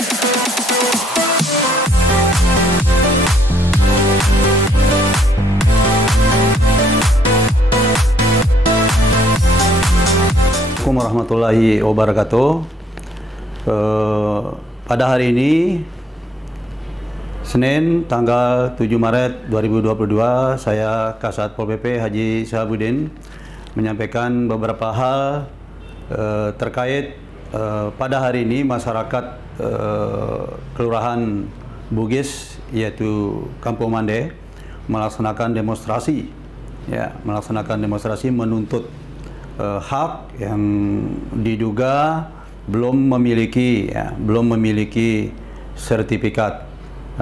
Assalamualaikum warahmatullahi wabarakatuh. Pada hari ini Senin tanggal 7 Maret 2022, saya Kasat Pol PP Haji Syahabuddin menyampaikan beberapa hal terkait pada hari ini masyarakat Kelurahan Bugis yaitu Kampung Mande melaksanakan demonstrasi menuntut hak yang diduga belum memiliki sertifikat,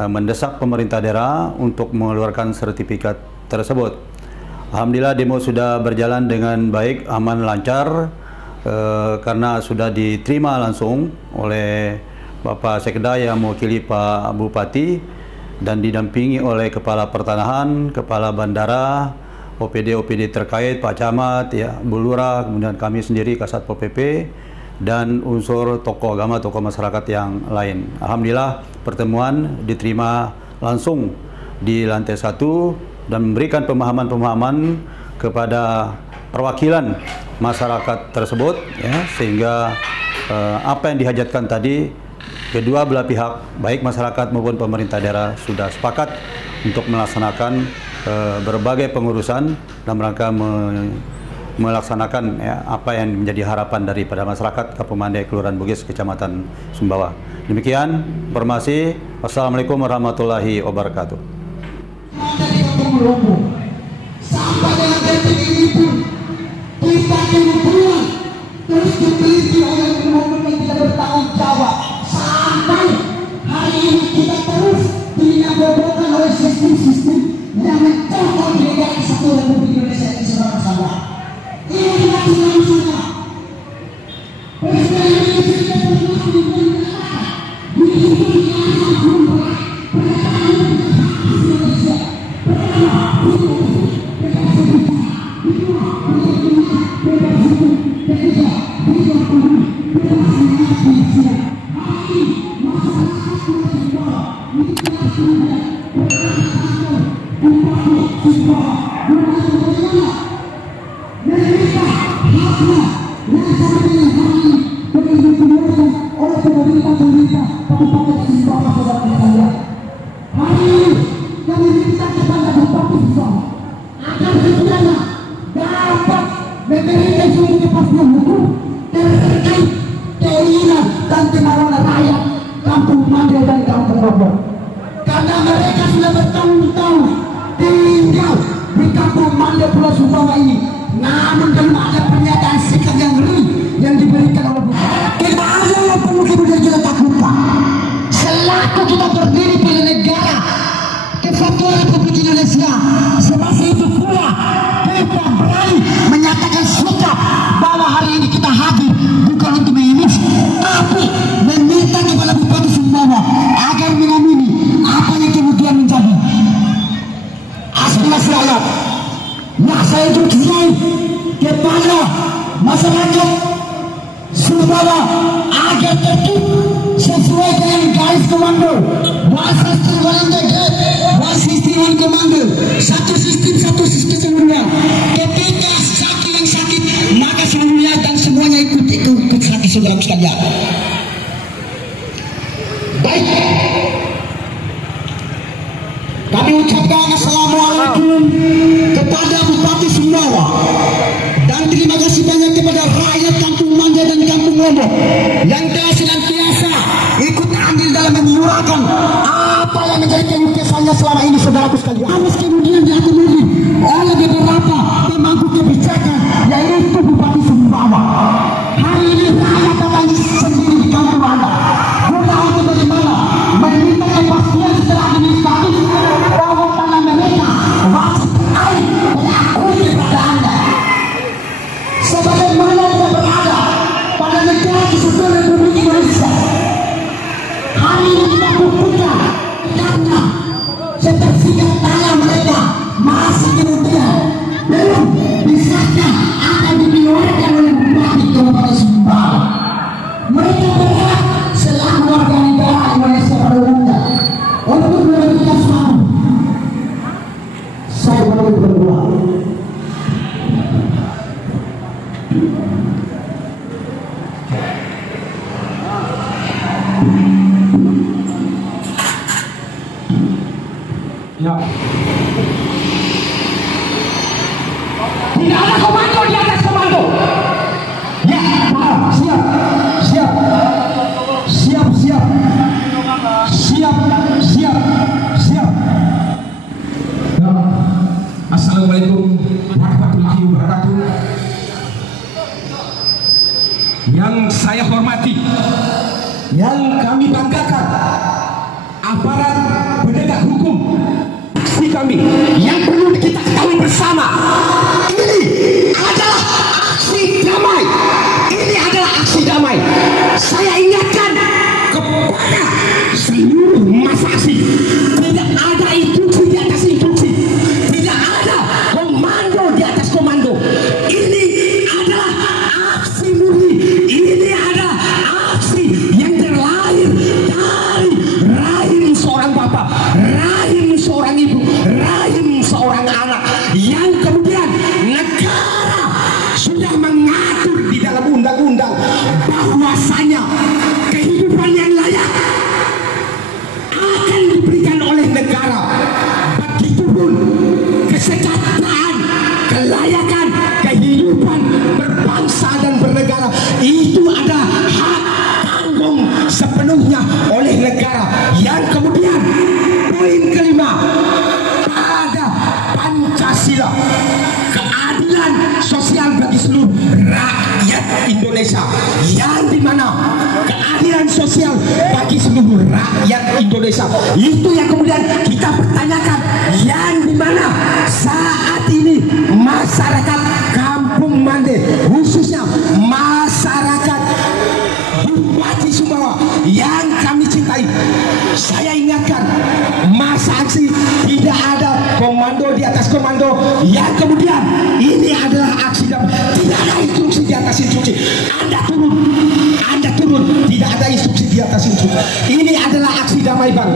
mendesak pemerintah daerah untuk mengeluarkan sertifikat tersebut. Alhamdulillah demo sudah berjalan dengan baik, aman, lancar, karena sudah diterima langsung oleh Bapak Sekda yang mewakili Pak Bupati dan didampingi oleh Kepala Pertanahan, Kepala Bandara, OPD terkait, Pak Camat, Bu Lurah, kemudian kami sendiri Kasat Pol PP, dan unsur tokoh agama, tokoh masyarakat yang lain. Alhamdulillah pertemuan diterima langsung di lantai 1 dan memberikan pemahaman-pemahaman kepada perwakilan masyarakat tersebut, sehingga apa yang dihajatkan tadi kedua belah pihak, baik masyarakat maupun pemerintah daerah, sudah sepakat untuk melaksanakan berbagai pengurusan dalam rangka melaksanakan apa yang menjadi harapan daripada masyarakat Kampung Mande, Kelurahan Bugis, Kecamatan Sumbawa. Demikian informasi. Wassalamualaikum warahmatullahi wabarakatuh. Sampai dengan detik ini pun kita kemudian terus diteliti oleh gubernur yang tidak bertanggung jawab. Sampai hari ini kita terus dinabobokan oleh sistem-sistem yang mencontoh di negara kesatuan Republik Indonesia ini, saudara-saudara. Ini tidak senang-senang. Presiden Indonesia memberikan suatu kepastian hukum terkait keinginan dan kemauan rakyat Kampung Mande dan Kampung Bogor. Karena mereka sudah bertahun-tahun tinggal di Kampung Mande Pulau Sumbawa ini, namun belum ada pernyataan sikap yang real yang diberikan oleh Bupati. Kita ada yang perlu kemudian kita takutkan. Selaku kita berdiri pada negara Kesatuan Republik Indonesia, semasa itu pula kita berani menyatakan sikap bahwa hari ini kita hadir bukan untuk mengemis, tapi meminta kepada Bupati Sumbawa agar mengamini apa yang kemudian menjadi aspirasi rakyat. Nah, saya instruksikan kepada masyarakat Sumbawa agar tertib sesuai dengan garis komando One Komando, satu sistem semuanya. Ketika satu yang sakit, maka semuanya dan semuanya ikut sakit, saudara sekalian. Baik, kami ucapkan assalamualaikum kepada Bupati Sumbawa dan terima kasih banyak kepada rakyat Kampung Mande dan Kampung Lombok yang telah senantiasa ikut andil dalam menyuarakan apa yang menjadi kelukesannya selama ini, saudaraku sekalian. Harus kemudian diakomodir oleh beberapa pemangku kebijakan, yaitu Bupati Sumbawa. Hari ini rakyat datang sendiri di Kampung Anda, bukan untuk bagaimana meminta kepastian secara administratif bahwa tanah mereka wajib air mengakui kepada Anda. Sebagaimana kita berada pada negara Kesatuan Republik Indonesia, hari ini kita buktikan karena setersikat tanah mereka masih kemudian Ya. Tidak ada komando di atas komando. Ya, paham. Siap. Siap. Siap, siap. Siap, siap. Siap. Ya. Assalamualaikum warahmatullahi wabarakatuh. Yang saya hormati, yang kami banggakan, aparat penegak hukum, aksi kami yang perlu kita ketahui bersama, ini adalah aksi damai. Ini adalah aksi damai. Saya ingatkan kepada seluruh masa aksi, tidak ada instruksi di atas instruksi, tidak ada komando di atas komando. Ini adalah aksi murni. Ini adalah aksi yang terlahir dari rahim seorang bapak, rahim seorang ibu, rahim seorang anak, yang kemudian negara sudah mengatur di dalam undang-undang bahwasanya kehidupan yang layak akan diberikan oleh negara. Begitupun kesejahteraan, kelayakan kehidupan berbangsa dan bernegara itu ada hak tanggung sepenuhnya oleh negara. Yang kemudian poin kelima, ada Pancasila, keadilan sosial bagi seluruh rakyat Indonesia, yang dimana keadilan sosial bagi seluruh rakyat Indonesia itu yang kemudian kita pertanyakan, yang dimana saat ini masyarakat Kampung Mande, khususnya masyarakat Bupati Sumbawa yang kami cintai, saya ingatkan, masa aksi tidak ada komando di atas komando, yang kemudian ini adalah aksi damai, tidak ada instruksi di atas instruksi. Anda turun, tidak ada instruksi di atas instruksi. Ini adalah aksi damai, Bang.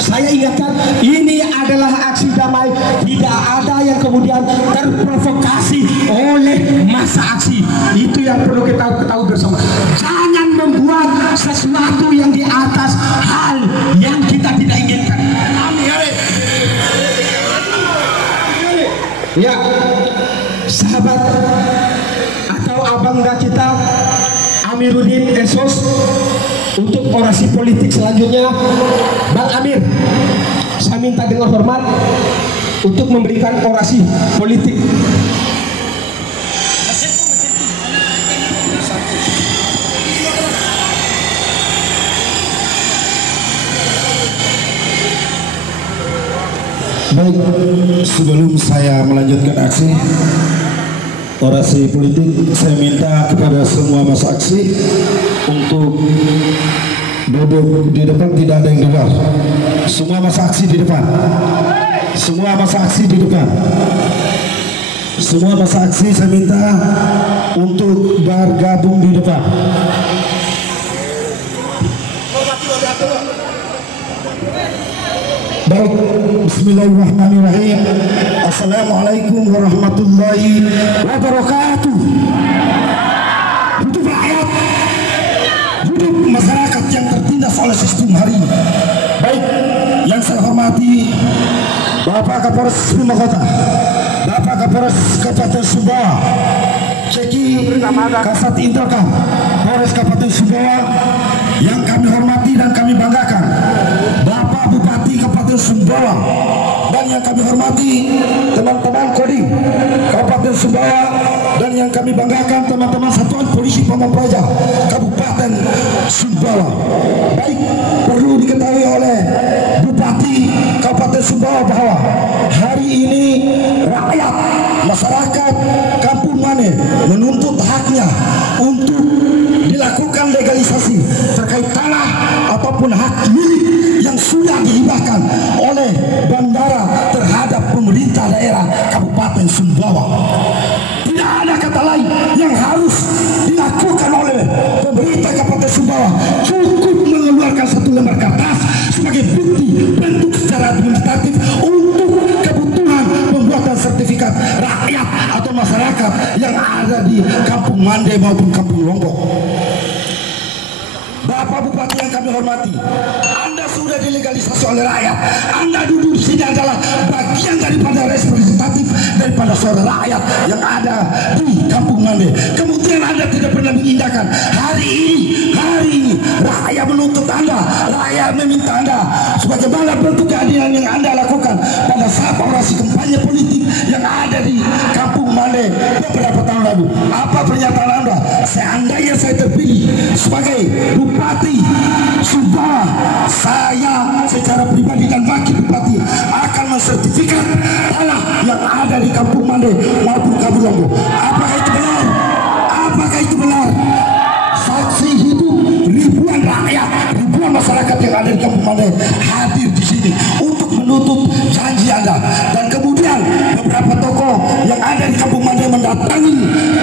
Saya ingatkan, ini adalah aksi damai, tidak ada yang kemudian terprovokasi oleh masa aksi. Itu yang perlu kita ketahui bersama. Jangan membuat sesuatu yang di atas hal yang kita tidak inginkan. Ya, sahabat atau abangga kita Amiruddin Esos, untuk orasi politik selanjutnya, Bang Amir, saya minta dengan hormat untuk memberikan orasi politik. Baik, sebelum saya melanjutkan aksi orasi politik, saya minta kepada semua masa aksi untuk duduk di depan, tidak ada yang di luar. Semua masa aksi di depan. Semua masa aksi di depan. Semua masa aksi saya minta untuk bergabung di depan. Baik, bismillahirrahmanirrahim. Assalamualaikum warahmatullahi wabarakatuh. Hidup rakyat, hidup masyarakat yang tertindas oleh sistem hari ini. Baik, yang saya hormati Bapak Kapolres Bima Kota, Bapak Kapolres Kabupaten Sumbawa, Ceki Kasat Intelkam Polres Kabupaten Sumbawa, yang kami hormati dan kami banggakan Bapak Bupati Kabupaten Sumbawa, dan yang kami hormati teman-teman Kodim Kabupaten Sumbawa, dan yang kami banggakan teman-teman Satuan Polisi Pamong Praja Kabupaten Sumbawa. Baik, perlu diketahui oleh Bupati Kabupaten Sumbawa bahwa hari ini rakyat masyarakat Kampung Mane menuntut haknya untuk dilakukan legalisasi terkait tanah ataupun hak milik yang sudah dihibahkan oleh bandara terhadap pemerintah daerah Kabupaten Sumbawa. Tidak ada kata lain yang harus dilakukan oleh pemerintah Kabupaten Sumbawa, cukup mengeluarkan satu lembar kertas sebagai bukti bentuk secara administratif untuk kebutuhan pembuatan sertifikat rakyat atau masyarakat yang ada di Kampung Mande maupun Kampung Lombok. Bapak Bupati yang kami hormati, Anda sudah dilegalisasi oleh rakyat. Anda duduk di sini adalah bagian daripada representatif daripada suara rakyat yang ada di Kampung Mande. Kemudian Anda tidak pernah mengindahkan. Hari ini rakyat menuntut Anda, rakyat meminta Anda sebagaimana bentuk keadilan yang Anda lakukan pada saat orasi kampanye politik yang ada di Kampung Mande beberapa tahun lalu. Apa pernyataan Anda? Seandainya saya terpilih sebagai Bupati Sumbawa, saya secara pribadi dan wakil bupati akan mensertifikat tanah yang ada di Kampung Mande maupun Kabulombo. Apakah itu benar? Apakah itu benar? Saksi hidup ribuan rakyat, ribuan masyarakat yang ada di Kampung Mande hadir di sini untuk menutup janji Anda. Dan kemudian beberapa tokoh yang ada di Kampung Mande mendatangi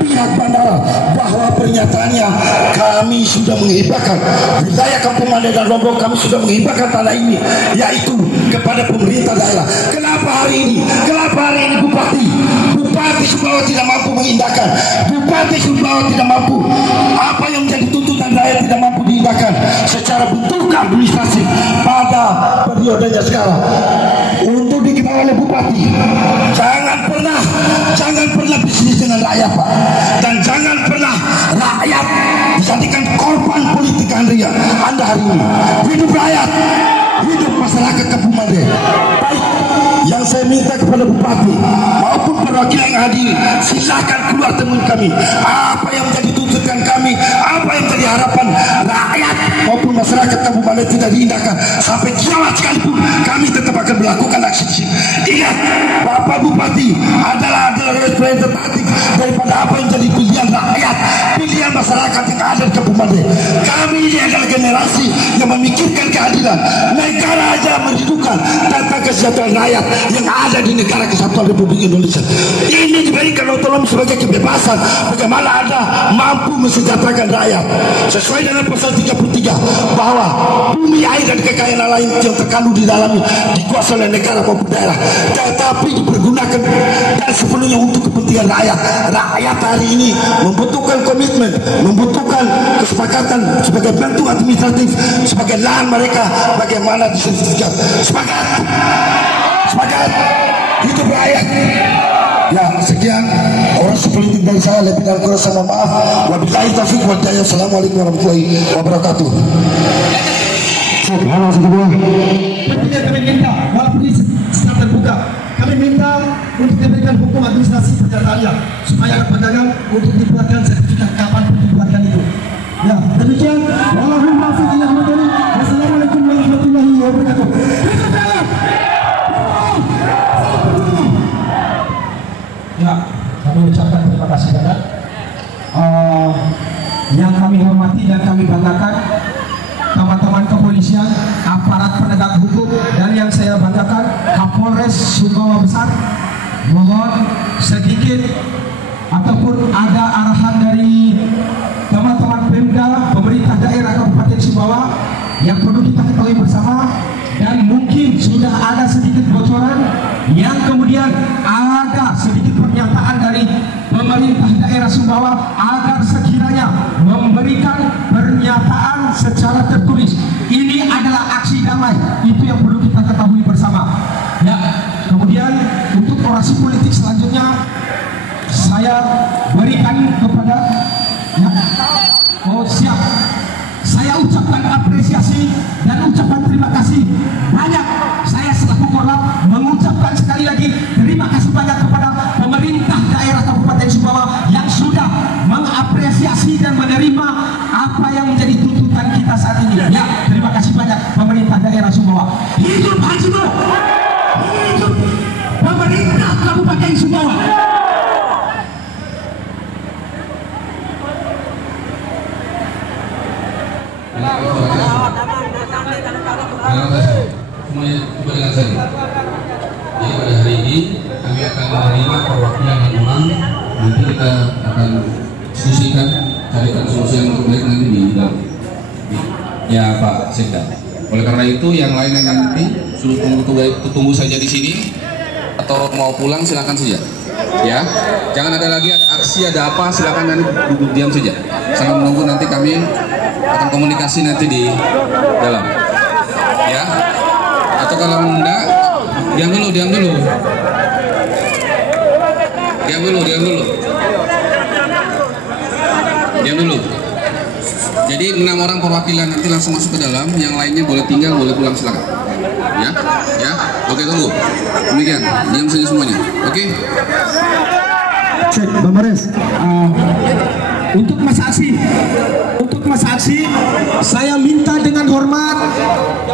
pihak bandara bahwa pernyataannya kami sudah menghibahkan wilayah Kampung Mande dan Lombok, kami sudah menghibahkan tanah ini yaitu kepada pemerintah daerah. Kenapa hari ini Bupati Sumbawa tidak mampu mengindahkan? Bupati Sumbawa tidak mampu. Apa yang menjadi tuntutan rakyat tidak mampu diindahkan secara bentuk administrasi pada periodenya sekarang. Untuk diketahui oleh Bupati, jangan pernah bisnis dengan rakyat, Pak, dan jangan pernah rakyat dijadikan korban politik Anda hari ini. Hidup rakyat, hidup masyarakat Kampung Mande. Baik, yang saya minta kepada Bupati maupun perwakilan yang hadir, silakan keluar temui kami. Apa yang menjadi tuntutan kami, apa yang menjadi harapan rakyat maupun masyarakat Kampung Mande tidak diindahkan sampai kiamat sekalipun, kami tetap akan melakukan aksi di sini. Ingat, Bapak Bupati adalah representatif daripada apa yang jadi pilihan rakyat, pilihan masyarakat yang ada di Kampung Mande. Kami ini adalah generasi yang memikirkan keadilan. Negara aja merindukan tentang kesejahteraan rakyat yang ada di negara kesatuan Republik Indonesia. Ini diberikan otonomi sebagai kebebasan. Bagaimana Anda mampu mensejahterakan rakyat sesuai dengan pasal 33 bahwa bumi, air dan kekayaan lain yang terkandung di dalamnya dikuasai oleh negara maupun daerah, tetapi dipergunakan dan sepenuhnya untuk kepentingan rakyat. Rakyat hari ini membutuhkan komitmen, membutuhkan kesepakatan sebagai bentuk administratif sebagai lahan mereka bagaimana disertifikat. Sepakat, hidup rakyat. Ya, sekian orasi politik dari saya. Lebih dan kurang saya mohon maaf. Wabillahi taufiq wal hidayah. Assalamualaikum warahmatullahi wabarakatuh. Kami minta, walaupun ini secara terbuka, kami minta untuk diberikan hukum administrasi pernyataannya supaya pedagang untuk dibuatkan sertifikat kapan pun dibuatkan itu. Ya, demikian. Wallahul muwaffiq ila aqwamit thoriq. Wassalamualaikum warahmatullahi wabarakatuh. Ya, kami ucapkan terima kasih banyak. Yang kami hormati dan kami banggakan teman-teman kepolisian, aparat penegak hukum, dan yang saya banggakan Kapolres Sumbawa Besar. Mohon sedikit ataupun ada arahan dari teman-teman Pemda, pemerintah daerah Kabupaten Sumbawa yang perlu kita ketahui bersama, dan mungkin sudah ada sedikit bocoran yang kemudian ada sedikit pernyataan dari pemerintah daerah Sumbawa agar sekiranya memberikan pernyataan secara tertulis. Ini adalah aksi damai, itu yang perlu kita ketahui bersama. Ya, kemudian untuk orasi politik selanjutnya saya berikan kepada siap. Saya ucapkan apresiasi dan ucapan terima kasih banyak. Saya selaku Korlap mengucapkan sekali lagi terima kasih banyak kepada pemerintah daerah Kabupaten Sumbawa yang sudah mengapresiasi dan menerima apa yang menjadi tuntutan kita saat ini. Ya, terima kasih banyak pemerintah daerah Sumbawa. Hidup Haji Mo, hidup pemerintah Kabupaten Sumbawa. Semuanya coba dengan saya. Jadi pada hari ini kami akan menerima perwakilan yang menang. Nanti kita akan diskusikan, carikan solusi yang terbaik nanti di dalam. Ya Pak Sekda. Oleh karena itu yang lain yang nanti suruh tunggu saja di sini atau mau pulang silakan saja. Ya, jangan ada lagi ada aksi ada apa, silakan nanti duduk diam saja. Sambil menunggu nanti kami akan komunikasi nanti di dalam, ya. Atau kalau enggak, diam dulu. Jadi 6 orang perwakilan nanti langsung masuk ke dalam, yang lainnya boleh tinggal, boleh pulang, silakan. Ya. Oke, tunggu. Demikian, diam saja semuanya. Oke. Cek, Bang Mares. Untuk Mas Aksi, saya minta dengan hormat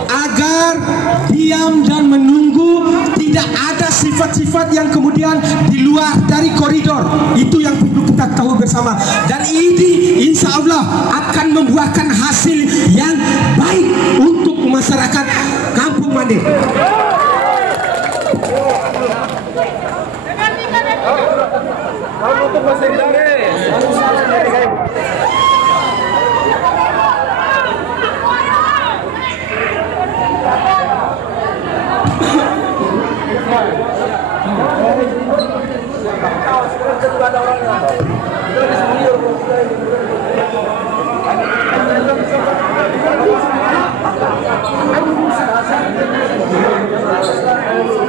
agar diam dan menunggu, tidak ada sifat-sifat yang kemudian di luar dari koridor. Itu yang perlu kita tahu bersama. Dan ini insya Allah akan membuahkan hasil yang baik untuk masyarakat Kampung Mande.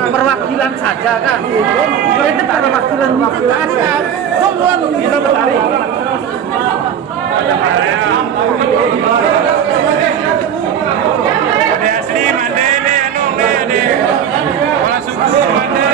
Perwakilan saja kan, itu perwakilan kan, kita berlari. Ada asli Mande ini, ini, orang suku Mande.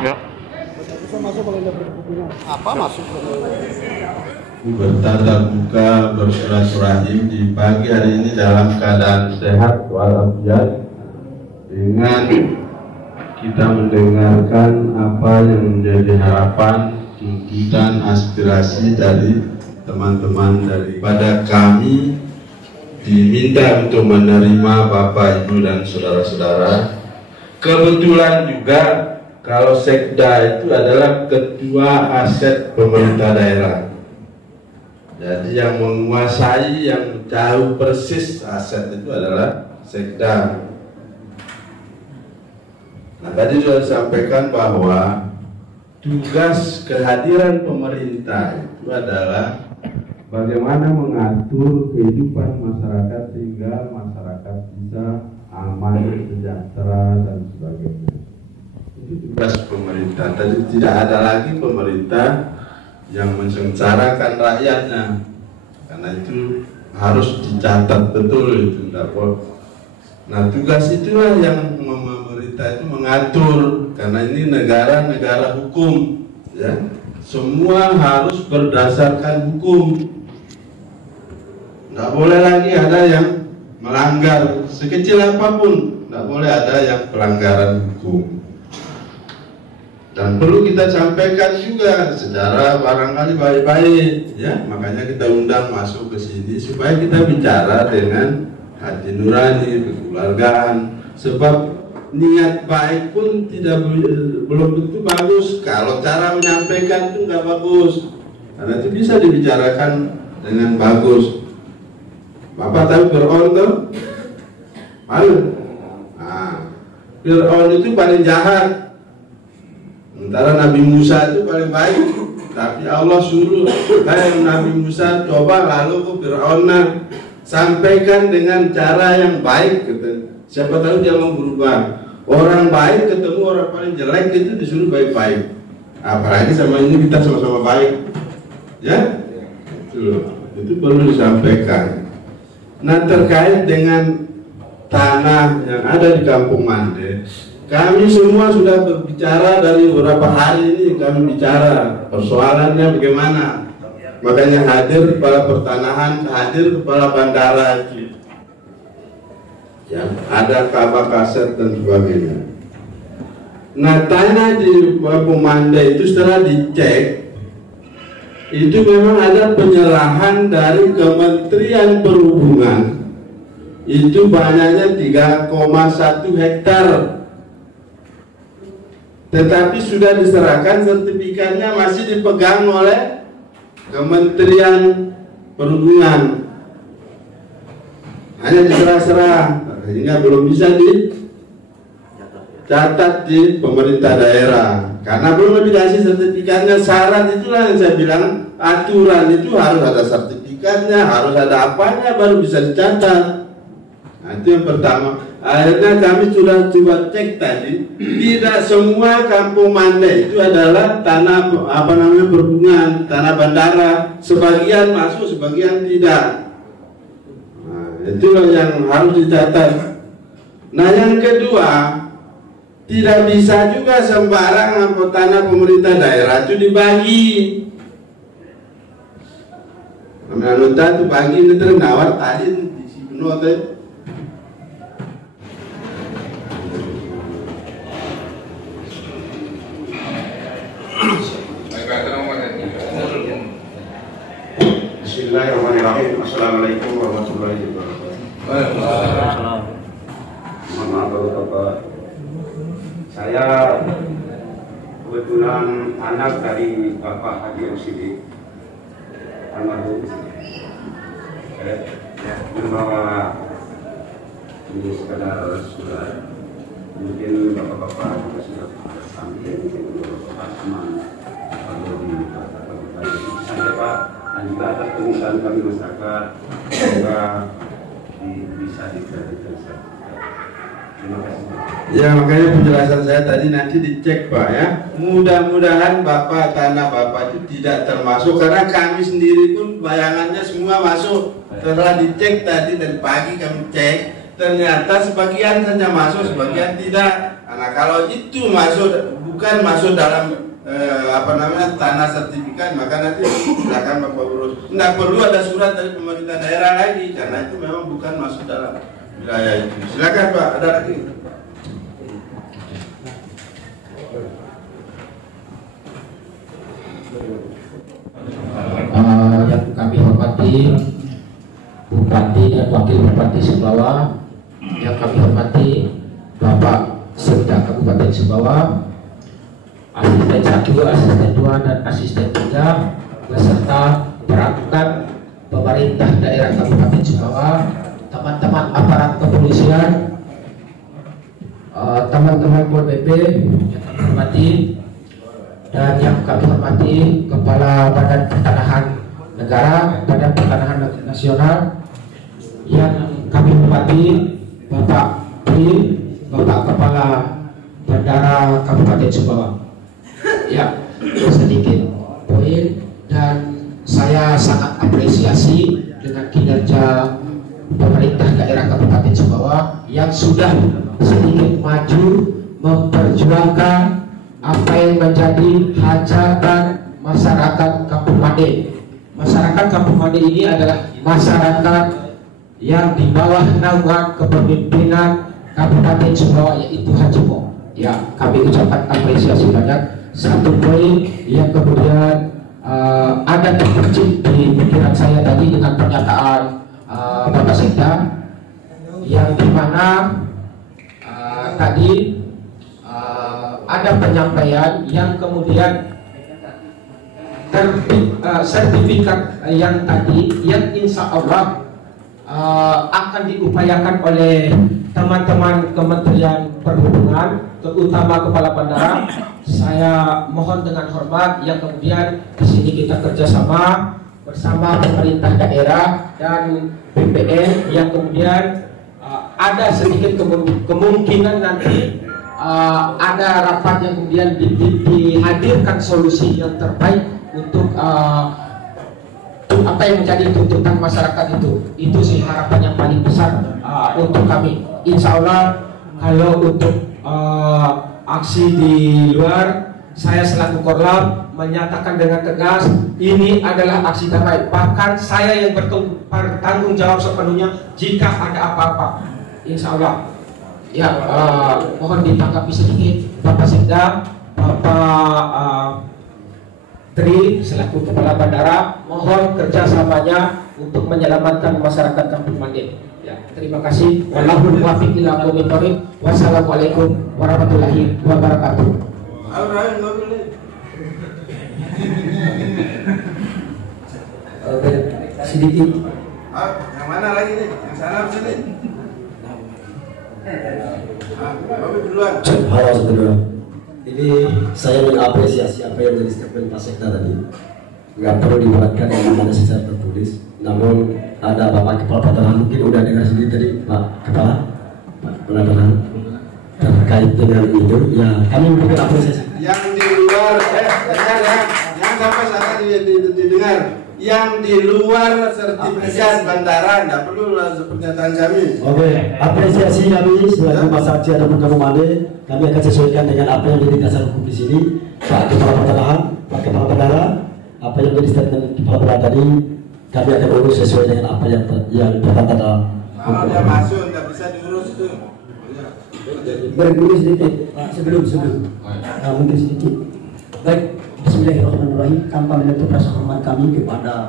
Ya. Apa masuk? bertatap muka bersilaturahim di pagi hari ini dalam keadaan sehat walafiat, dengan kita mendengarkan apa yang menjadi harapan, tuntutan, aspirasi dari teman-teman daripada kami diminta untuk menerima Bapak, Ibu, dan saudara-saudara. Kebetulan juga kalau Sekda itu adalah ketua aset pemerintah daerah. Jadi yang menguasai, yang tahu persis aset itu adalah Sekda. Nah, tadi sudah disampaikan bahwa tugas kehadiran pemerintah itu adalah bagaimana mengatur kehidupan masyarakat sehingga masyarakat bisa aman, sejahtera, dan sebagainya. Itu tugas pemerintah. Tadi tidak ada lagi pemerintah yang mensengsarakan rakyatnya, karena itu harus dicatat betul itu. Nah, tugas itulah yang pemerintah itu mengatur, karena ini negara hukum, ya. Semua harus berdasarkan hukum. Tidak boleh lagi ada yang melanggar, sekecil apapun, tidak boleh ada yang pelanggaran hukum. Dan perlu kita sampaikan juga secara barangkali baik-baik, ya. Makanya kita undang masuk ke sini supaya kita bicara dengan hati nurani, kekeluargaan. Sebab niat baik pun belum tentu bagus kalau cara menyampaikan itu nggak bagus. Karena itu bisa dibicarakan dengan bagus. Bapak tahu Fir'aun tuh? Malu. Nah, Fir'aun itu paling jahat. Sementara Nabi Musa itu paling baik. Tapi Allah suruh, hai Nabi Musa, coba lalu ke Fir'aun, sampaikan dengan cara yang baik, gitu. Siapa tahu dia mau berubah. Orang baik ketemu orang paling jelek itu disuruh baik-baik. Apalagi sama ini kita sama-sama baik, ya? Itu perlu disampaikan. Nah, terkait dengan tanah yang ada di Kampung Mande, kami semua sudah berbicara dari beberapa hari ini. Kami bicara persoalannya bagaimana. Makanya hadir kepala pertanahan, hadir kepala bandara itu, ya, ada kabak kaset dan sebagainya. Nah, tanah di Kampung Mande itu setelah dicek, itu memang ada penyerahan dari Kementerian Perhubungan. Itu banyaknya 3,1 hektar. Tetapi sudah diserahkan, sertifikatnya masih dipegang oleh Kementerian Perhubungan. Hanya diserah-serah, sehingga belum bisa dicatat di pemerintah daerah. Karena belum dikasih sertifikatnya. Syarat itulah yang saya bilang, aturan itu harus ada sertifikatnya, harus ada apanya baru bisa dicatat. Nah, itu yang pertama. Akhirnya kami sudah coba cek tadi, tidak semua Kampung Mande itu adalah tanah perhubungan, tanah bandara. Sebagian masuk, sebagian tidak. Nah, itulah yang harus dicatat. Nah, yang kedua, tidak bisa juga sembarang tanah pemerintah daerah itu dibagi. Menurut itu bagi ini ternawar tadi di Sibno tadi. Bismillahirrahmanirrahim. Assalamualaikum warahmatullahi wabarakatuh. Waalaikumsalam. Mohon maaf Bapak. Saya kebetulan anak dari Bapak Haji Rusidi almarhum. Membawa ini sekedar surat. Mungkin bapak-bapak juga sudah sampai mungkin bapak teman kalau di saja Pak. Dan juga atas permintaan kami masyarakat, semoga bisa dijadikan. Terima kasih. Ya, makanya penjelasan saya tadi nanti dicek Pak, ya. Mudah-mudahan Bapak, tanah Bapak itu tidak termasuk, karena kami sendiri pun bayangannya semua masuk. Setelah dicek tadi dari pagi kami cek, ternyata sebagian saja masuk, sebagian tidak. Karena kalau itu masuk, bukan masuk dalam tanah sertifikat, maka nanti silakan Bapak urus. Nggak perlu ada surat dari pemerintah daerah lagi karena itu memang bukan masuk dalam wilayah itu. Silakan Pak, ada lagi. Yang kami hormati Bupati dan Wakil Bupati Sumbawa, yang kami hormati Bapak Sekda Kabupaten Sumbawa, Asisten 1, Asisten 2, dan Asisten 3, beserta perangkat pemerintah daerah Kabupaten Sumbawa, teman-teman aparat kepolisian, teman-teman Pol PP yang kami hormati, dan yang kami hormati Kepala Badan Pertanahan Negara, Badan Pertanahan Nasional, yang kami hormati Bapak Pri, Bapak Kepala Bandara Kabupaten Sumbawa. Ya, sedikit poin, dan saya sangat apresiasi dengan kinerja pemerintah daerah Kabupaten Sumbawa yang sudah sedikit maju memperjuangkan apa yang menjadi hajatan masyarakat Kampung Made. Masyarakat Kampung Made ini adalah masyarakat yang di bawah naungan kepemimpinan Kabupaten Sumbawa, yaitu Haji Mo. Ya, kami ucapkan apresiasi banyak. Satu poin yang kemudian ada terpercik di pikiran saya tadi dengan pernyataan Bapak Sekda, yang dimana tadi ada penyampaian yang kemudian sertifikat yang tadi yang insya Allah akan diupayakan oleh teman-teman Kementerian Perhubungan, terutama Kepala Bandara. Saya mohon dengan hormat yang kemudian di sini kita kerjasama bersama pemerintah daerah dan BPN, yang kemudian ada sedikit kemungkinan nanti ada rapat yang kemudian dihadirkan solusi yang terbaik untuk apa yang menjadi tuntutan masyarakat itu sih harapan yang paling besar untuk kami. Insya Allah kalau untuk aksi di luar, saya selaku Korlap menyatakan dengan tegas ini adalah aksi damai. Bahkan saya yang bertanggung jawab sepenuhnya jika ada apa-apa. Insya Allah. Ya, mohon ditanggapi sedikit Bapak Sekda, Bapak Tri selaku Kepala Bandara, mohon kerjasamanya untuk menyelamatkan masyarakat Kampung Made. Ya, terima kasih. Wallahul muwaffiq ila aqwamit thoriq. Wassalamualaikum warahmatullahi wabarakatuh. Sedikit. Yang mana lagi nih? Yang sana sini. Halo saudara. Ini saya mengapresiasi apa yang menjadi statement Pak Sekda tadi. Nggak perlu dibuatkan yang namanya secara tertulis. Namun ada Bapak Kepala Pertanahan mungkin udah dengar sendiri tadi Pak Kepala Pertanahan terkait dengan itu. Ya kami memberikan apresiasi. Yang di luar, dengar ya, yang sampai sana didengar. Yang di luar sertifikat bandara nggak perlu lah pernyataan kami. Oke, apresiasi kami selaku masyarakat ataupun Kampung Made, kami akan sesuaikan dengan apa yang menjadi dasar hukum di sini. Pak Kepala Pertanahan, Pak Kepala Bandara, apa yang menjadi statement Kepala Bandara tadi, kami akan urus sesuai dengan apa yang tertata dalam. Kalau dia masuk nggak bisa diurus itu. Bergurau sedikit sebelum mungkin sedikit. Baik, Bismillahirrahmanirrahim. Tanpa menutup rasa hormat kami kepada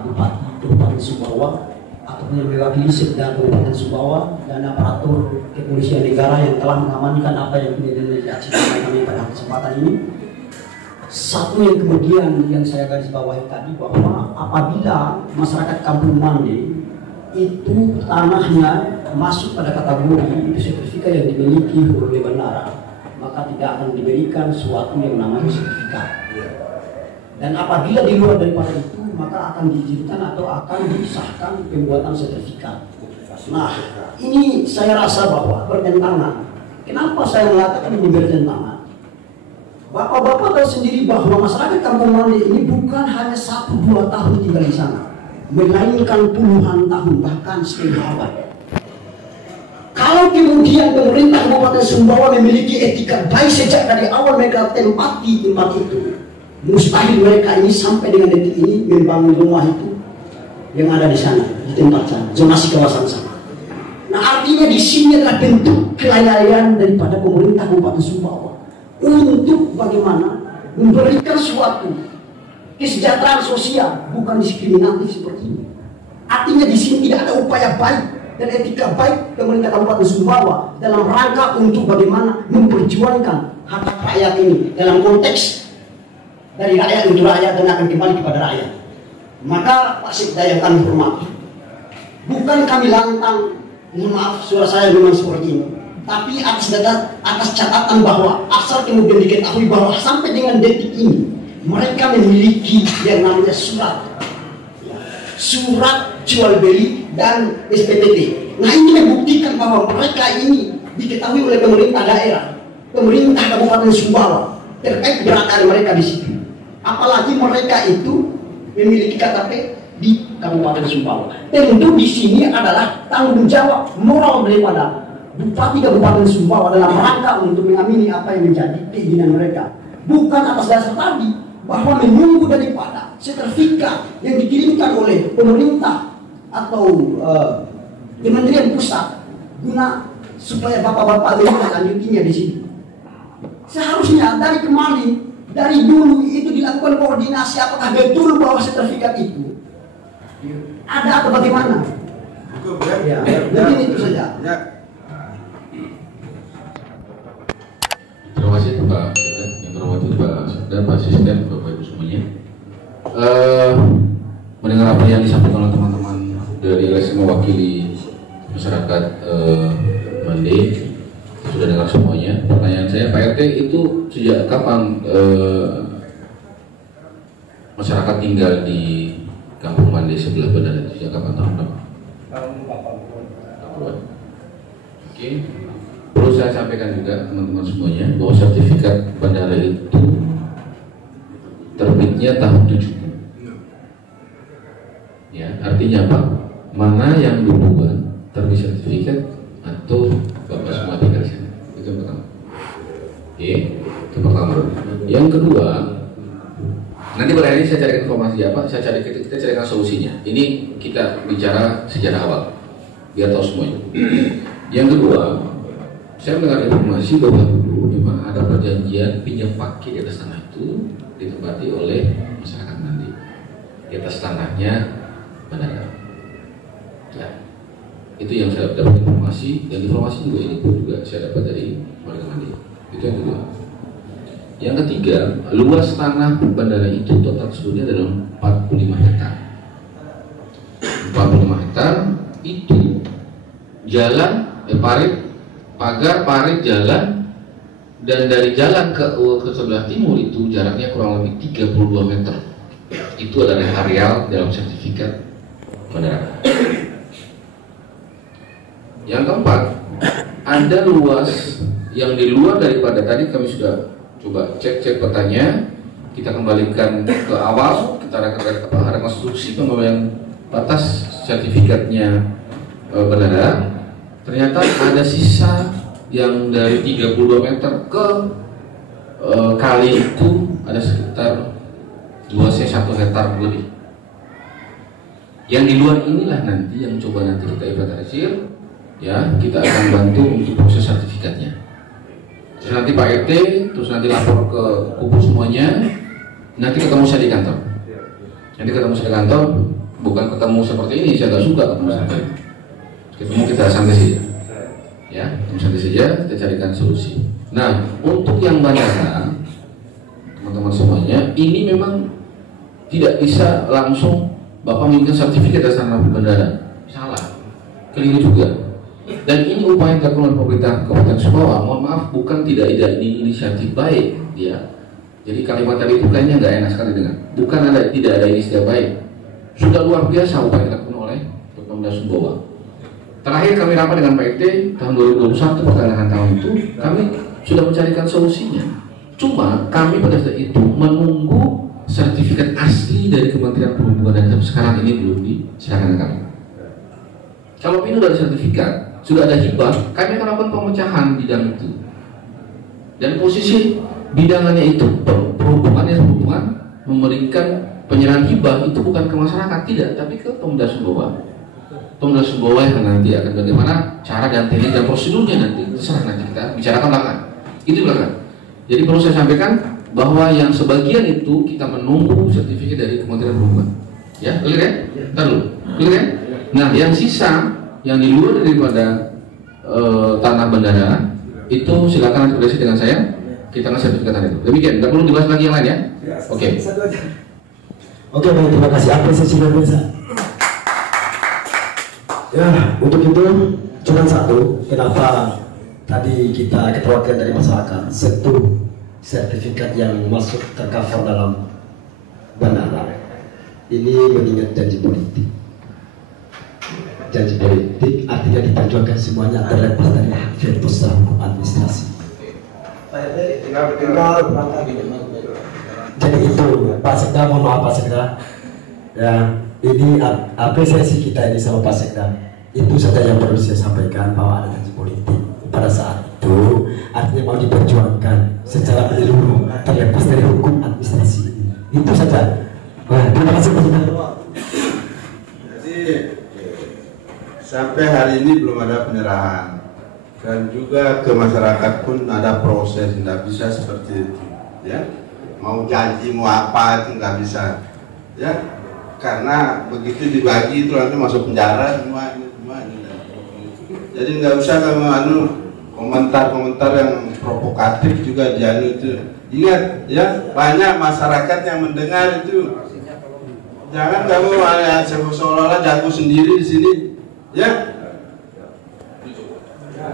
Bupati Sumbawa atau yang mewakili Sekda Kabupaten Sumbawa dan aparatur kepolisian negara yang telah mengamankan apa yang menjadi aksi kami pada kesempatan ini. Satu yang kemudian yang saya garis bawahi tadi, bahwa apabila masyarakat Kampung Made itu tanahnya masuk pada kategori itu sertifikat yang dimiliki oleh bandara, maka tidak akan diberikan suatu yang namanya sertifikat. Dan apabila di luar daripada itu, maka akan diizinkan atau akan disahkan pembuatan sertifikat. Nah, ini saya rasa bahwa bertentangan. Kenapa saya mengatakan ini bertentangan? Bapak-bapak tahu sendiri bahwa masyarakat Kampung Made ini bukan hanya 1-2 tahun tinggal di sana, melainkan puluhan tahun, bahkan setengah abad. Kalau kemudian pemerintah Kabupaten Sumbawa memiliki etika baik sejak dari awal mereka tempati tempat itu, Mustahil mereka ini sampai dengan detik ini membangun rumah itu yang ada di sana, di tempat sana, zonasi kawasan sana. Nah, artinya di sini adalah bentuk kelalaian daripada pemerintah Kabupaten Sumbawa untuk bagaimana memberikan suatu kesejahteraan sosial, bukan diskriminatif seperti ini. Artinya di sini tidak ada upaya baik dan etika baik pemerintah Kabupaten Sumbawa dalam rangka untuk bagaimana memperjuangkan hak rakyat ini dalam konteks dari rakyat untuk rakyat dan akan kembali kepada rakyat. Maka Pak Sekda yang kami hormati, bukan kami lantang, mohon maaf suara saya memang seperti ini, tapi atas catatan bahwa asal kemudian diketahui bahwa sampai dengan detik ini mereka memiliki yang namanya surat jual beli dan SPPT. Nah, ini membuktikan bahwa mereka ini diketahui oleh pemerintah daerah, pemerintah Kabupaten Sumbawa terkait gerakan mereka di situ. Apalagi mereka itu memiliki KTP di Kabupaten Sumbawa. Tentu di sini adalah tanggung jawab moral daripada Bupati Kabupaten Sumbawa dalam rangka untuk mengamini apa yang menjadi keinginan mereka. Bukan atas dasar tadi bahwa menunggu daripada sertifikat yang dikirimkan oleh pemerintah atau Kementerian Pusat guna supaya bapak-bapak lanjutinya di sini. Seharusnya dari kemarin, dari dulu itu dilakukan koordinasi apakah betul bahwa sertifikat itu ada atau bagaimana? Ya, mungkin itu saja. Terima kasih Pak Sekda, yang terhormat Pak Sekda, Pak Asisten, Bapak Ibu semuanya. Mendengar apa yang disampaikan oleh teman-teman dari LSM mewakili masyarakat Mande, sudah dengar semuanya. Pertanyaan saya, Pak RT, itu sejak kapan masyarakat tinggal di Kampung Mande sebelah bandara? Sejak kapan, tahun berapa? Tahun 80-an. Oke. Perlu saya sampaikan juga teman-teman semuanya bahwa sertifikat bandara itu terbitnya tahun 70. Ya, artinya apa? Mana yang duluan terbit sertifikat atau Bapak semua tinggal di sana? Itu yang pertama. Oke, itu pertama. Yang kedua, nanti pada hari ini saya carikan informasi apa? Kita carikan solusinya. Ini kita bicara sejarah awal, biar tahu semuanya. Yang kedua, saya mendengar informasi bahwa dulu memang ada perjanjian pinjam pakai di atas tanah itu ditempati oleh masyarakat Mande di atas tanahnya bandara. Ya, itu yang saya dapat informasi, dan informasi juga ini pun juga saya dapat dari warga Mande. Itu yang kedua. Yang ketiga, luas tanah bandara itu total sebenarnya adalah 45 hektar. 45 hektar itu jalan pagar, parit, jalan, dan dari jalan ke sebelah timur itu jaraknya kurang lebih 32 meter. Itu adalah areal dalam sertifikat bandara. Yang keempat, ada luas yang di luar daripada tadi kami sudah coba cek petanya, kita kembalikan ke awal, kita ada konstruksi pengembalian batas sertifikatnya bandara. Ternyata ada sisa yang dari 32 meter ke kali itu ada sekitar 1 hektar lebih. Yang di luar inilah nanti yang coba nanti kita inventarisir, ya, kita akan bantu untuk proses sertifikatnya. Terus nanti Pak RT, terus nanti lapor ke kubu semuanya, nanti ketemu saya di kantor. Nanti ketemu saya di kantor, bukan ketemu seperti ini, saya nggak suka ketemu seperti ini. Ketemu kita santai saja, ya, santai saja, kita carikan solusi. Nah, untuk yang bandara, teman-teman semuanya, ini memang tidak bisa langsung Bapak minta sertifikat dari sana bandara, salah, keliru juga. Dan ini upaya yang dilakukan oleh pemerintah Kabupaten Sumbawa. Mohon maaf, bukan tidak ada ini inisiatif baik, ya. Jadi kalimat tadi itu kayaknya nggak enak sekali dengar. Bukan tidak ada inisiatif baik, sudah luar biasa upaya yang dilakukan oleh Pemda Sumbawa. Terakhir kami rapat dengan Pak RT tahun 2021, pertengahan tahun itu kami sudah mencarikan solusinya. Cuma kami pada saat itu menunggu sertifikat asli dari Kementerian Perhubungan, dan sekarang ini belum diserahkan kami. Kalau ini dari sertifikat sudah ada hibah, kami akan lakukan pemecahan bidang itu. Dan posisi bidangannya itu perhubungan yang berhubungan memberikan penyerahan hibah itu bukan ke masyarakat, tidak, tapi ke Pemda Sumbawa. Pemda Sumbawa yang nanti akan bagaimana cara dan teknik dan prosedurnya nanti terserah, nanti kita bicarakan belakangan. Itu belakangan. Jadi perlu saya sampaikan bahwa yang sebagian itu kita menunggu sertifikat dari Kementerian Perhubungan. Ya, clear ya? Ntar dulu, clear ya? Nah, yang sisa yang di luar daripada tanah bandara itu silakan koordinasi dengan saya. Kita akan sertifikat itu. Demikian, nggak perlu dibahas lagi yang lain ya? Oke. Oke, baik, terima kasih. Apresiasi luar biasa. Ya, untuk itu cuma satu. Kenapa tadi kita keterwakilan dari masyarakat satu sertifikat yang masuk tercover dalam bandara ini mengingat janji politik. Janji politik artinya diperjuangkan semuanya terlepas dari hak veto secara hukum administrasi. Jadi itu Pak Sekda, mohon maaf Pak Sekda ya, ini apresiasi kita ini sama Pak Sekda. Itu saja yang perlu saya sampaikan, bahwa ada janji politik pada saat itu artinya mau diperjuangkan secara menyeluruh terlepas dari hukum administrasi. Itu saja. Wah, terima kasih Pak Sekda. Jadi sampai hari ini belum ada penyerahan, dan juga ke masyarakat pun ada proses, tidak bisa seperti itu ya, mau janji mau apa itu nggak bisa ya, karena begitu dibagi itu nanti masuk penjara semua ini. Jadi nggak usah kamu komentar-komentar yang provokatif juga dianu itu. Ingat ya, banyak masyarakat yang mendengar itu. Jangan kamu seolah-olah jago sendiri di sini ya.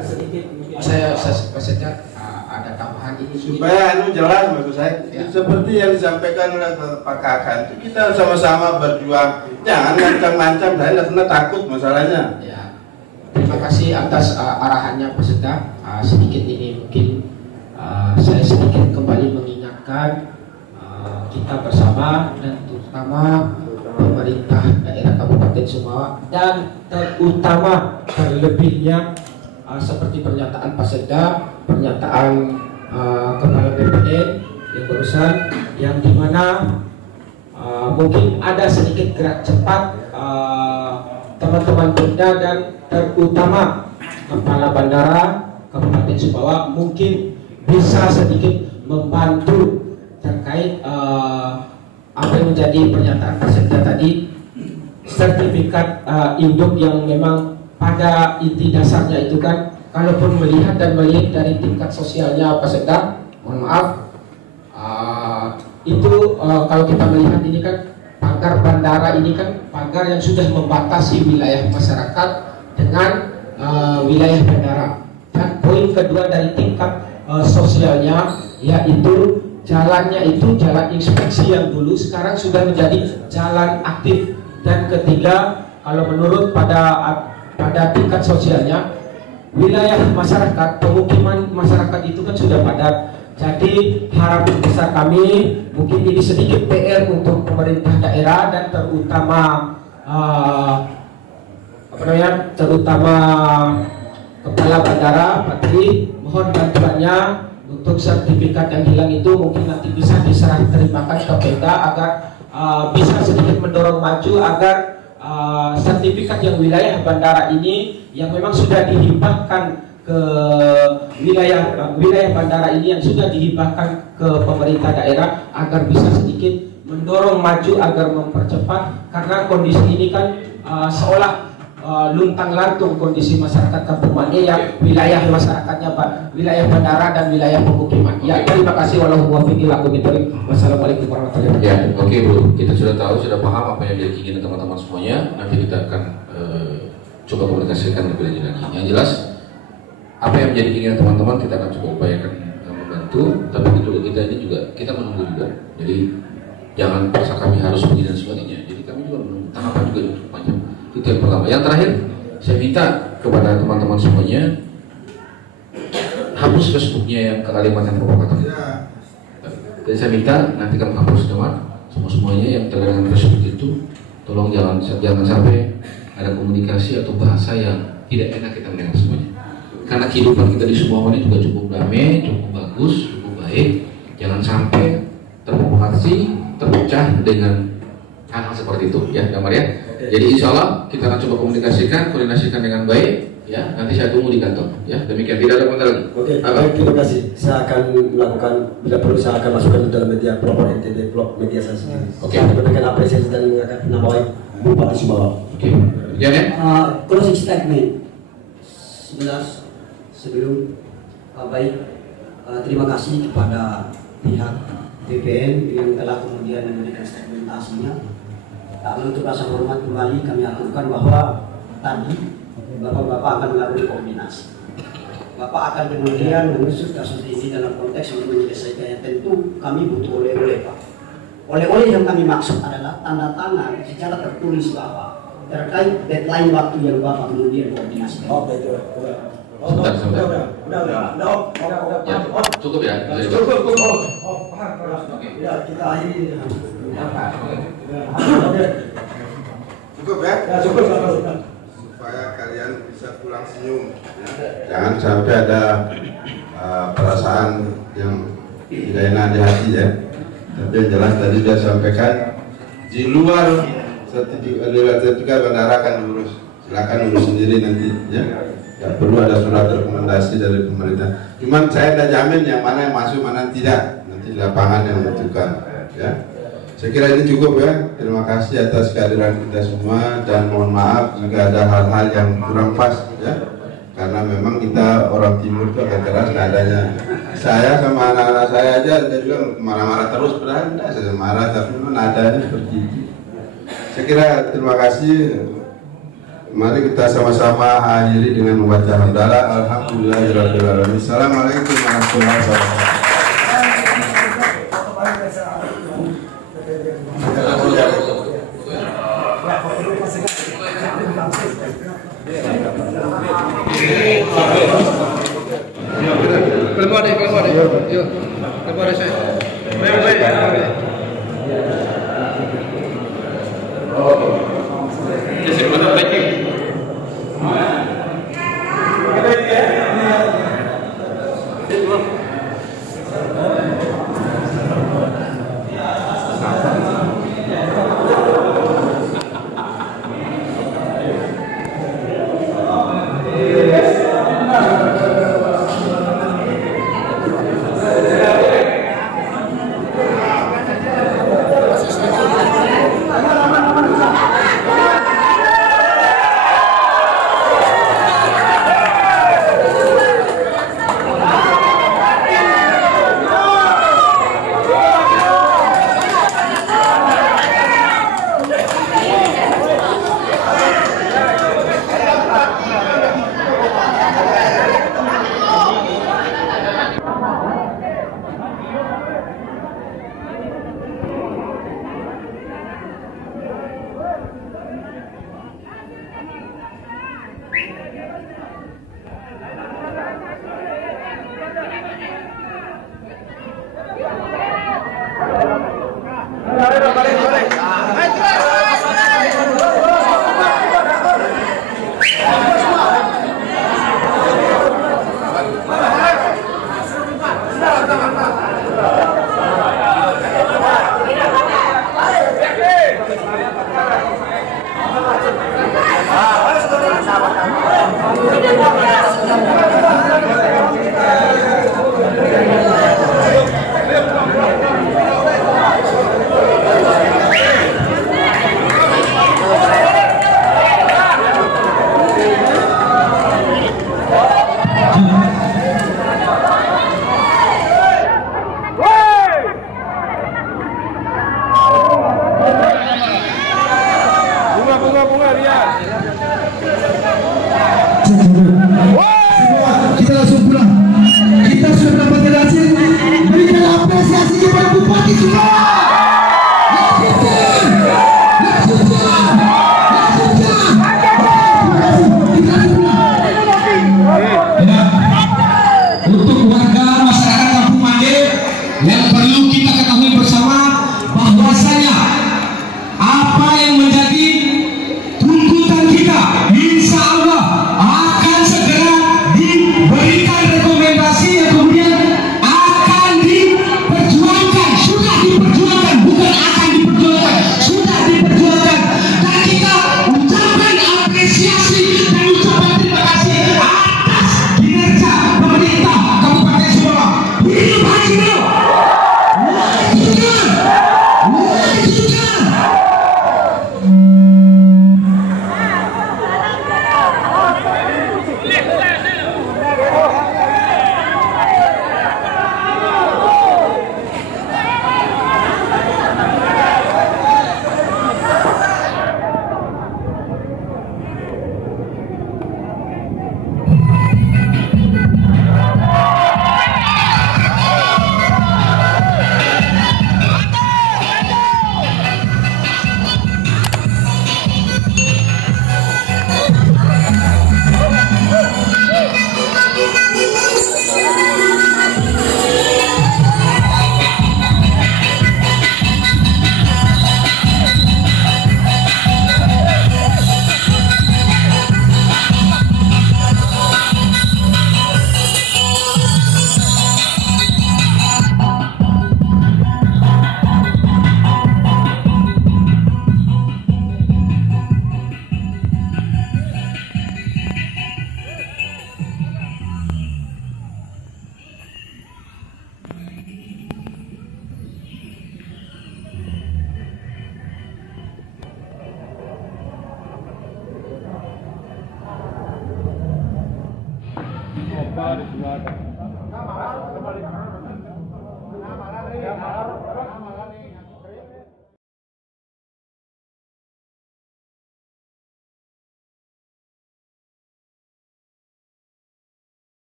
Sedikit saya ada tambahan ini supaya jelas maksud saya ya. Seperti yang disampaikan oleh Pak Kakan, kita sama-sama berjuang, jangan ngancam-ngancam, saya tidak pernah takut masalahnya ya. Terima kasih atas arahannya Pak Sekda. Sedikit ini mungkin saya sedikit kembali mengingatkan kita bersama dan terutama pemerintah daerah Kabupaten Sumbawa dan terutama terlebihnya seperti pernyataan Pak Sekda, pernyataan Kepala BPN yang barusan, yang dimana mungkin ada sedikit gerak cepat teman-teman Pemda dan terutama Kepala Bandara Kabupaten Sumbawa mungkin bisa sedikit membantu terkait apa yang menjadi pernyataan Pak Sekda tadi, sertifikat induk yang memang pada inti dasarnya itu kan, kalaupun melihat dari tingkat sosialnya Pak Sekda, mohon maaf, itu kalau kita melihat ini kan pagar bandara ini kan pagar yang sudah membatasi wilayah masyarakat dengan wilayah bandara. Dan poin kedua dari tingkat sosialnya yaitu jalannya itu jalan inspeksi yang dulu sekarang sudah menjadi jalan aktif. Dan ketiga, kalau menurut pada tingkat sosialnya, wilayah masyarakat, pemukiman masyarakat itu kan sudah padat. Jadi harapan besar kami, mungkin ini sedikit PR untuk pemerintah daerah dan terutama terutama Kepala Bandara Pak Tri, mohon bantuannya untuk sertifikat yang hilang itu mungkin nanti bisa diserah terimakan ke Pemda agar bisa sedikit mendorong maju agar sertifikat yang wilayah bandara ini yang memang sudah dihibahkan ke wilayah bandara ini yang sudah dihibahkan ke pemerintah daerah agar bisa sedikit mendorong maju agar mempercepat, karena kondisi ini kan seolah luntang lantung kondisi masyarakat Kampung Mane yang wilayah masyarakatnya wilayah bandara dan wilayah pemukiman. Ya, terima kasih. Wassalamualaikum warahmatullahi wabarakatuh. Ya, oke Bu, kita sudah tahu, sudah paham apa yang diinginkan teman-teman semuanya. Nanti kita akan coba komunikasikan lebih lanjut lagi. Yang jelas, apa yang menjadi keinginan teman-teman kita akan coba upayakan membantu. Tapi kita ini juga kita menunggu juga. Jadi jangan paksa kami harus begini dan sebagainya. Jadi kami juga menunggu. Tahapan juga cukup panjang. Itu yang pertama. Yang terakhir, saya minta kepada teman-teman semuanya hapus Facebooknya yang ke Kalimantan provokator. Dan saya minta nanti kamu hapus semuanya yang terkait dengan Facebook itu, tolong jangan sampai ada komunikasi atau bahasa yang tidak enak kita mendengar semuanya. Karena kehidupan kita di Sumbawa ini juga cukup damai, cukup bagus, cukup baik. Jangan sampai informasi terpecah dengan hal-hal seperti itu ya, gambar ya. Jadi insya Allah kita akan coba koordinasikan dengan baik ya. Nanti saya tunggu di kantor ya. Demikian, tidak ada komentar lagi. Oke, baik, terima kasih. Saya akan melakukan, bila perlu saya akan masukkan di dalam media pelopor NTB, blog media saya sendiri. Oke. Saya memberikan apresiasi dan mengangkat nama baik Bupati Sumbawa. Oke. Ya. Closing statement. Sebentar sebelum baik, terima kasih kepada pihak BPN yang telah kemudian memberikan segmentasinya. Untuk rasa hormat kembali kami aturkan bahwa tadi Bapak-bapak akan melakukan koordinasi. Bapak akan kemudian mengusut kasus ini dalam konteks untuk menyelesaikannya. Tentu kami butuh oleh-oleh Pak. Oleh-oleh yang kami maksud adalah tanda tangan secara tertulis Bapak terkait deadline waktu yang Bapak kemudian koordinasi. Sebentar. Ya, cukup ya. Ya, kita akhiri. Cukup ya? Cukup. Supaya kalian bisa pulang senyum ya. Jangan sampai ada perasaan yang tidak enak di hati ya. Tapi yang jelas tadi sudah sampaikan, di luar sertifikat bandara akan diurus, silakan urus sendiri nanti ya. Tidak perlu ada surat rekomendasi dari pemerintah. Cuman saya tidak jamin yang mana yang masuk, mana yang tidak. Nanti di lapangan yang menentukan ya. Saya kira ini cukup ya. Terima kasih atas kehadiran kita semua dan mohon maaf jika ada hal-hal yang kurang pas ya. Karena memang kita orang timur itu agak keras nadanya. Saya sama anak-anak saya aja ada juga marah-marah terus, padahal tidak saya marah tapi memang nadanya seperti itu. Saya kira terima kasih. Mari kita sama-sama akhiri dengan membaca hamdalah. Alhamdulillahirabbil alamin. Assalamualaikum warahmatullahi wabarakatuh. Keluar deh. Yuk, keluar deh saya. Baik.